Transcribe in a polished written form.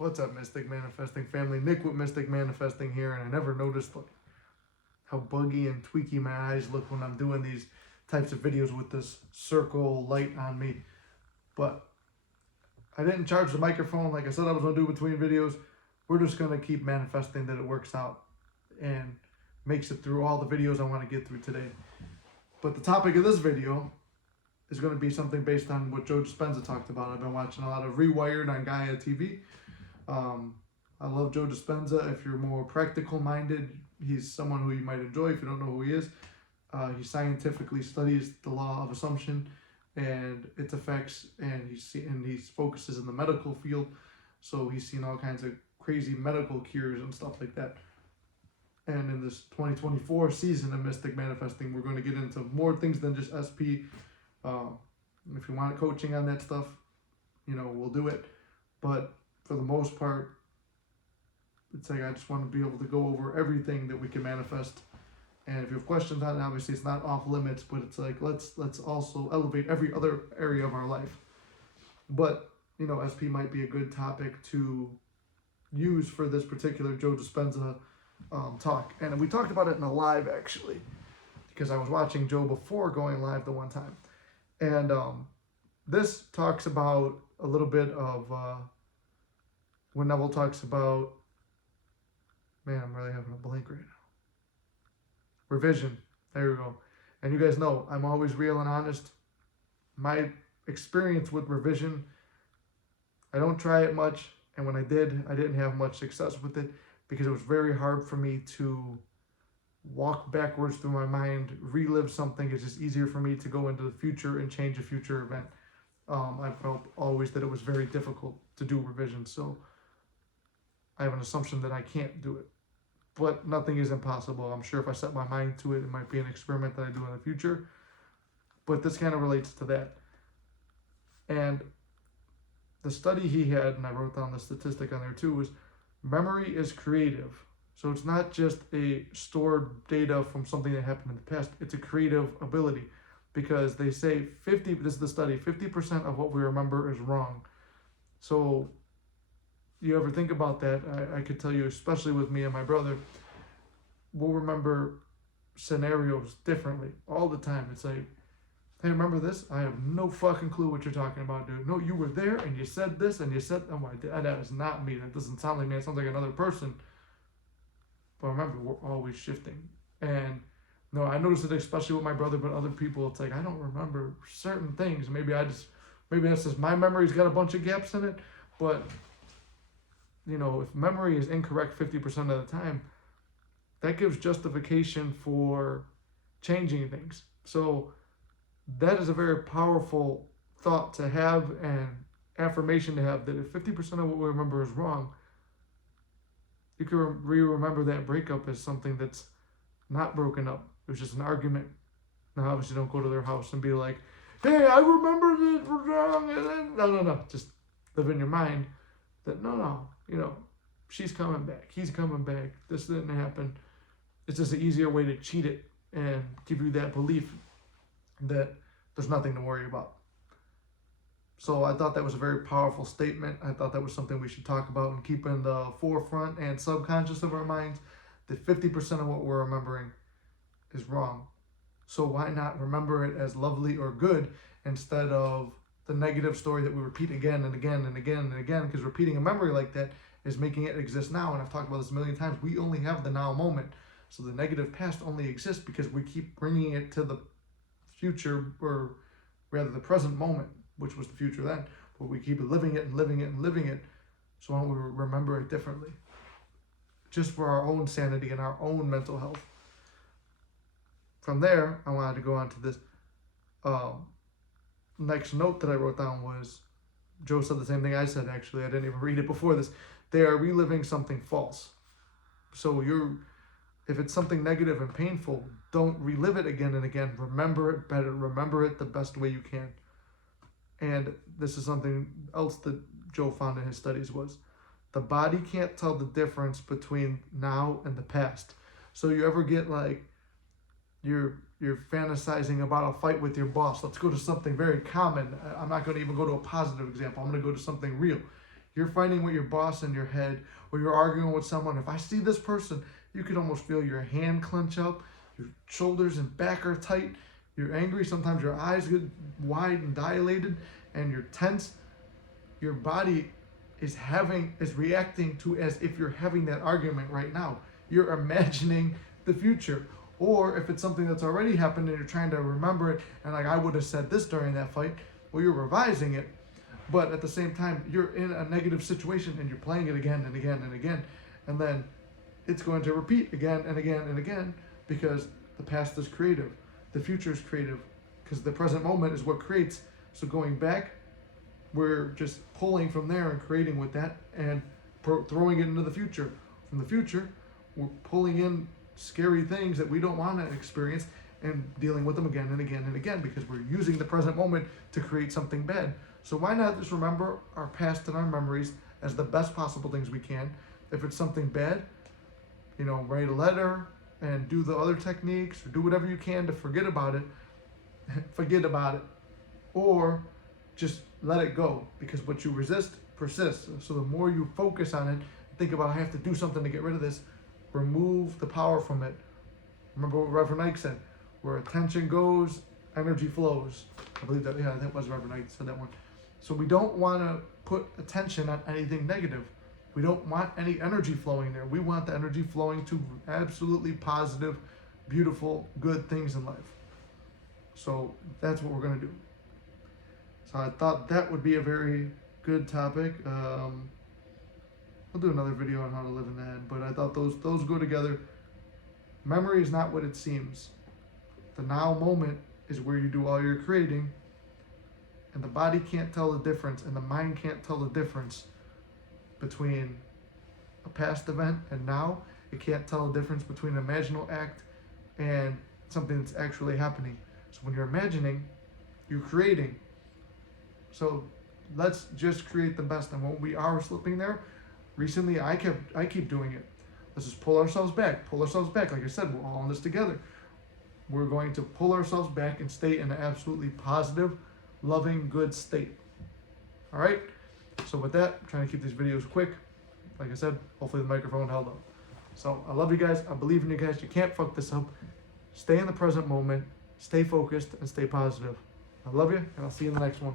What's up, Mystic Manifesting family? Nick with Mystic Manifesting here, and I never noticed how buggy and tweaky my eyes look when I'm doing these types of videos with this circle light on me. But I didn't charge the microphone like I said I was going to do between videos. We're just going to keep manifesting that it works out and makes it through all the videos I want to get through today. But the topic of this video is going to be something based on what Joe Dispenza talked about. I've been watching a lot of Rewired on Gaia TV. I love Joe Dispenza. If you're more practical minded, he's someone who you might enjoy if you don't know who he is. He scientifically studies the law of assumption and its effects, and he focuses in the medical field. So he's seen all kinds of crazy medical cures and stuff like that. And in this 2024 season of Mystic Manifesting, we're going to get into more things than just SP. If you want coaching on that stuff, we'll do it. But for the most part, it's like I just want to be able to go over everything that we can manifest. And if you have questions on it, obviously it's not off limits, but it's like let's also elevate every other area of our life. But SP might be a good topic to use for this particular Joe Dispenza talk. And we talked about it in a live actually, because I was watching Joe before going live the one time. And this talks about a little bit of when Neville talks about, man, I'm really having a blank right now. Revision. There we go. And you guys know, I'm always real and honest. My experience with revision, I don't try it much. And when I did, I didn't have much success with it because it was very hard for me to walk backwards through my mind, relive something. It's just easier for me to go into the future and change a future event. I felt always that it was very difficult to do revision. So I have an assumption that I can't do it. But nothing is impossible. I'm sure if I set my mind to it, it might be an experiment that I do in the future. But this kind of relates to that. And the study he had, and I wrote down the statistic on there too, was memory is creative. So it's not just a stored data from something that happened in the past. It's a creative ability. Because they say this is the study, 50% of what we remember is wrong. So you ever think about that? I could tell you, especially with me and my brother, we'll remember scenarios differently all the time. It's like, hey, remember this? I have no fucking clue what you're talking about, dude. No, you were there and you said this and you said, oh my God, that is not me. That doesn't sound like me. It sounds like another person. But remember, we're always shifting. And no, I noticed it especially with my brother, but other people, it's like, I don't remember certain things. Maybe that's just my memory's got a bunch of gaps in it. But if memory is incorrect 50% of the time, that gives justification for changing things. So that is a very powerful thought to have and affirmation to have, that if 50% of what we remember is wrong, you can remember that breakup as something that's not broken up. It was just an argument. Now, obviously, don't go to their house and be like, hey, I remember this was wrong. No. Just live in your mind that no, she's coming back. He's coming back. This didn't happen. It's just an easier way to cheat it and give you that belief that there's nothing to worry about. So I thought that was a very powerful statement. I thought that was something we should talk about and keep in the forefront and subconscious of our minds, that 50% of what we're remembering is wrong. So why not remember it as lovely or good instead of the negative story that we repeat again and again and again and again? Because repeating a memory like that is making it exist now. And I've talked about this a million times. We only have the now moment. So the negative past only exists because we keep bringing it to the future, or rather the present moment, which was the future then. But we keep living it and living it and living it. So why don't we remember it differently? Just for our own sanity and our own mental health. From there, I wanted to go on to this next note that I wrote down was, Joe said the same thing I said, actually. I didn't even read it before this. They are reliving something false. So if it's something negative and painful, don't relive it again and again. Remember it better. Remember it the best way you can. And this is something else that Joe found in his studies was, the body can't tell the difference between now and the past. So you ever get like, you're fantasizing about a fight with your boss. Let's go to something very common. I'm not going to even go to a positive example. I'm going to go to something real. You're fighting with your boss in your head, or you're arguing with someone. If I see this person, you can almost feel your hand clench up, your shoulders and back are tight, you're angry, sometimes your eyes get wide and dilated, and you're tense. Your body is reacting to as if you're having that argument right now. You're imagining the future. Or if it's something that's already happened and you're trying to remember it, and like, I would have said this during that fight, well, you're revising it, but at the same time, you're in a negative situation and you're playing it again and again and again. And then it's going to repeat again and again and again, because the past is creative. The future is creative, because the present moment is what creates. So going back, we're just pulling from there and creating with that and throwing it into the future. From the future, we're pulling in scary things that we don't want to experience and dealing with them again and again and again, because we're using the present moment to create something bad. So why not just remember our past and our memories as the best possible things we can? If it's something bad, write a letter and do the other techniques, or do whatever you can to forget about it. Forget about it. Or just let it go, because what you resist persists. So the more you focus on it, think about, I have to do something to get rid of this, remove the power from it. Remember what Reverend Ike said, where attention goes, energy flows. I believe that, yeah, that was Reverend Ike said that one. So we don't want to put attention on anything negative. We don't want any energy flowing there. We want the energy flowing to absolutely positive, beautiful, good things in life. So that's what we're going to do. So I thought that would be a very good topic. I'll do another video on how to live in that, but I thought those go together. Memory is not what it seems. The now moment is where you do all your creating, and the body can't tell the difference, and the mind can't tell the difference between a past event and now. It can't tell the difference between an imaginal act and something that's actually happening. So when you're imagining, you're creating. So let's just create the best. And when we are slipping there, recently I keep doing it. Let's just pull ourselves back. Like I said, we're all in this together. We're going to pull ourselves back and stay in an absolutely positive, loving, good state. All right? So with that, I'm trying to keep these videos quick. Like I said, hopefully the microphone held up. So I love you guys. I believe in you guys. You can't fuck this up. Stay in the present moment. Stay focused and stay positive. I love you, and I'll see you in the next one.